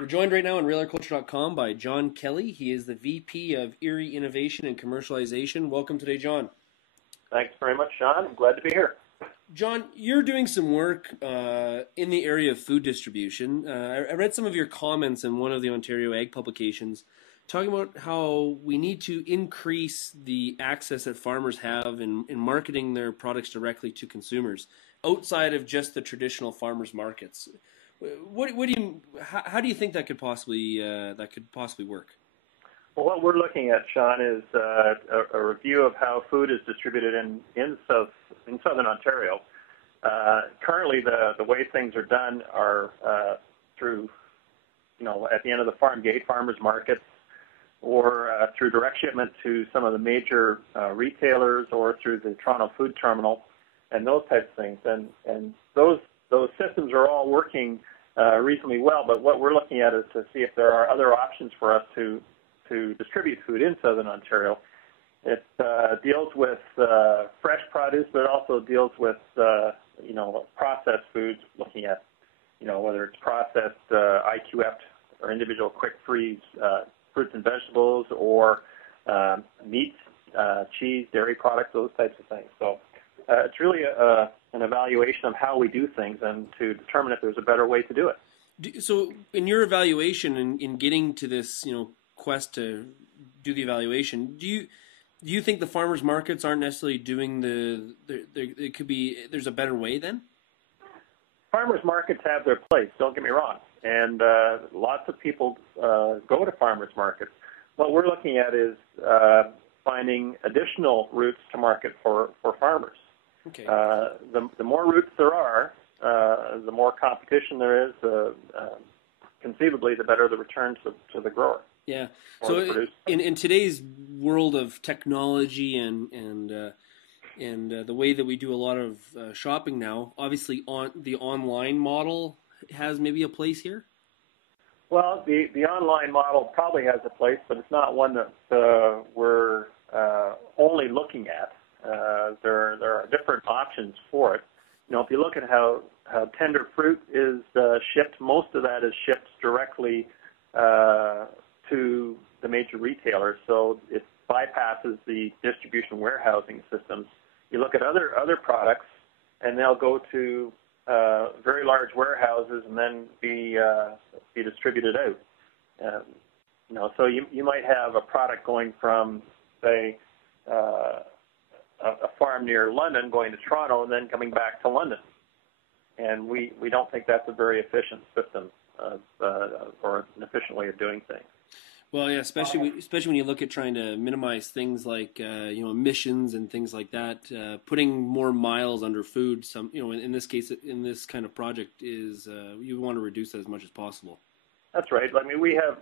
We're joined right now on RealAgriculture.com by John Kelly. He is the VP of Erie Innovation and Commercialization. Welcome today, John. Thanks very much, Sean. I'm glad to be here. John, you're doing some work in the area of food distribution. I read some of your comments in one of the Ontario Ag publications talking about how we need to increase the access that farmers have in marketing their products directly to consumers outside of just the traditional farmers markets. How do you think that could possibly work? Well, what we're looking at, Sean, is a review of how food is distributed in southern Ontario. Currently, the way things are done are through, at the end of the farm gate, farmers markets, or through direct shipment to some of the major retailers, or through the Toronto Food Terminal, and those types of things. And those systems are all working reasonably well. But what we're looking at is to see if there are other options for us to distribute food in southern Ontario. It deals with fresh produce, but it also deals with processed foods, looking at whether it's processed IQF or individual quick freeze fruits and vegetables, or meat, cheese, dairy products, those types of things. So it's really an evaluation of how we do things and to determine if there's a better way to do it. So in your evaluation in getting to this, quest to do the evaluation, do you think the farmers markets aren't necessarily doing there's a better way then? Farmers markets have their place, don't get me wrong, and lots of people go to farmers markets. What we're looking at is finding additional routes to market for farmers. Okay. The more routes there are, the more competition there is, conceivably the better the return to the grower. Yeah. So in today's world of technology and the way that we do a lot of shopping now, obviously the online model has maybe a place here? Well, the online model probably has a place, but it's not one that we're only looking at. There are different options for it. If you look at how tender fruit is shipped, most of that is shipped directly to the major retailers, so it bypasses the distribution warehousing systems. You look at other products, and they'll go to very large warehouses and then be distributed out. So you might have a product going from, say, a farm near London going to Toronto and then coming back to London. And we don't think that's a very efficient system or an efficient way of doing things. Well, yeah, especially when you look at trying to minimize things like emissions and things like that, putting more miles under food. In this case, in this kind of project, is you want to reduce that as much as possible. That's right. I mean, we have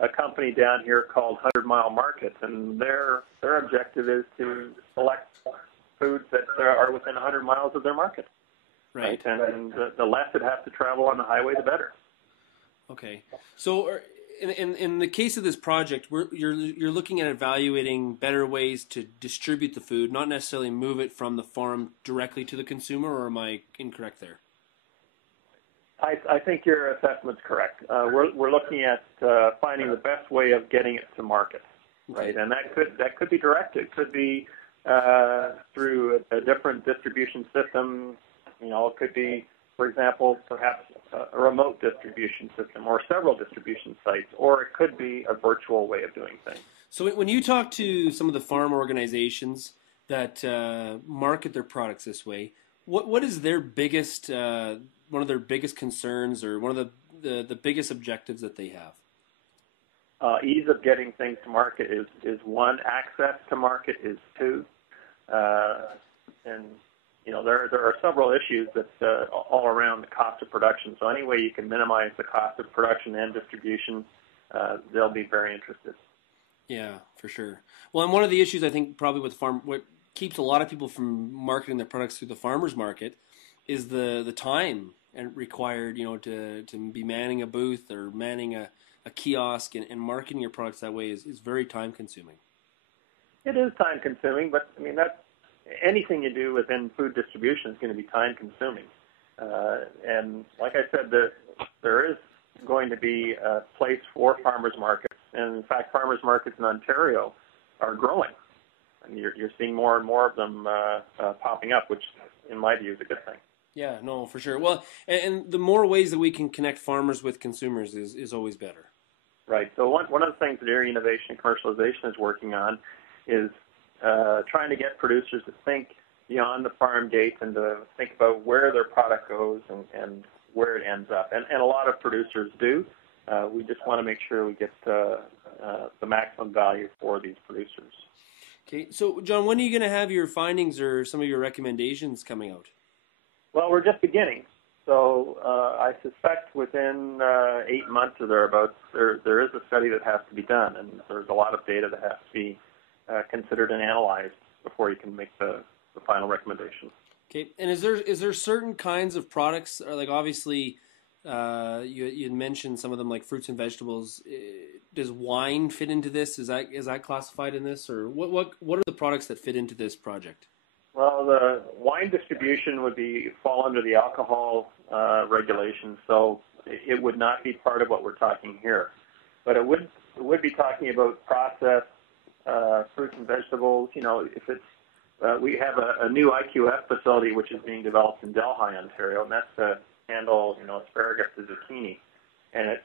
a company down here called 100 Mile Markets, and their objective is to select foods that are within 100 miles of their market. Right. And the less it has to travel on the highway, the better. Okay. So in the case of this project, you're looking at evaluating better ways to distribute the food, not necessarily move it from the farm directly to the consumer, or am I incorrect there? I think your assessment's correct. We're looking at finding the best way of getting it to market, right? And that could be direct. It could be through a different distribution system. It could be, for example, perhaps a remote distribution system or several distribution sites, or it could be a virtual way of doing things. So when you talk to some of the farm organizations that market their products this way, what is their biggest one of their biggest concerns, or one of the biggest objectives that they have? Ease of getting things to market is one. Access to market is two. And there are several issues that all around the cost of production. So any way you can minimize the cost of production and distribution, they'll be very interested. Yeah, for sure. Well, and one of the issues I think probably with what keeps a lot of people from marketing their products through the farmers market is the time and required, to be manning a booth or manning a kiosk and marketing your products that way is very time consuming. It is time consuming, but I mean anything you do within food distribution is going to be time consuming. And like I said, there is going going to be a place for farmers markets. And in fact, farmers markets in Ontario are growing. And you're seeing more and more of them popping up, which in my view is a good thing. Yeah, no, for sure. Well, and the more ways that we can connect farmers with consumers is always better. Right. So one of the things that Dairy Innovation and Commercialization is working on is trying to get producers to think beyond the farm gate and to think about where their product goes and where it ends up. And a lot of producers do. We just want to make sure we get the maximum value for these producers. Okay. So, John, when are you going to have your findings or some of your recommendations coming out? Well, we're just beginning. So I suspect within 8 months or thereabouts, there is a study that has to be done, and there's a lot of data that has to be considered and analyzed before you can make the final recommendation. Okay, and is there certain kinds of products, like obviously you mentioned some of them like fruits and vegetables. Does wine fit into this? Is that classified in this, or what are the products that fit into this project? Well, the wine distribution would fall under the alcohol regulations, so it would not be part of what we're talking here. But it would be talking about processed fruits and vegetables. You know, if it's we have a new IQF facility which is being developed in Delhi, Ontario, and that's to handle asparagus to zucchini, and it's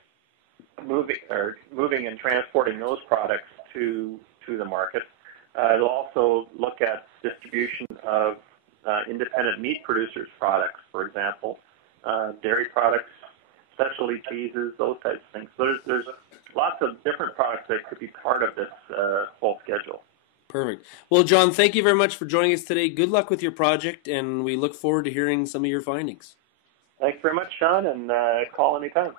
moving and transporting those products to the market. It'll also look at distribution of independent meat producers' products, for example, dairy products, specialty cheeses, those types of things. So there's lots of different products that could be part of this whole schedule. Perfect. Well, John, thank you very much for joining us today. Good luck with your project, and we look forward to hearing some of your findings. Thanks very much, Sean, and call anytime.